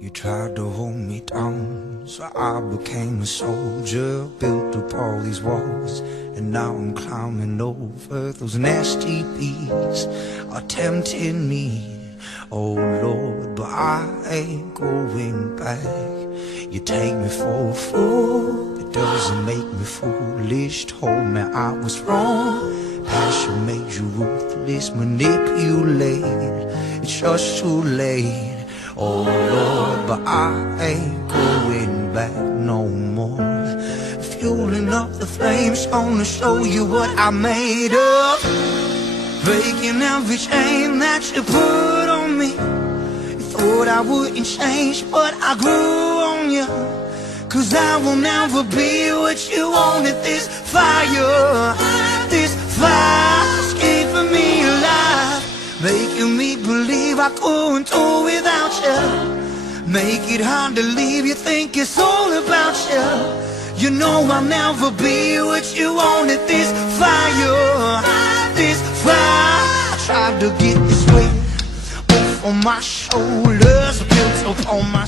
You tried to hold me down, so I became a soldier. Built up all these walls, and now I'm climbing over those nasty beats are tempting me, oh Lord, but I ain't going back. You take me for a fool, it doesn't make me foolish. Told me I was wrong, passion made you ruthless, manipulated. It's just too late, oh Lord, but I ain't going back no more. Fueling up the flames, gonna show you what I made of. Breaking every chain that you put on me. You thought I wouldn't change, but I grew on you. Cause I will never be what you wanted. This fire keeping me alive, making me believe I couldn't do without you. Make it hard to leave, you think it's all about you. You know I'll never be what you wanted. This fire tried to get this weight off on my shoulders, built up on my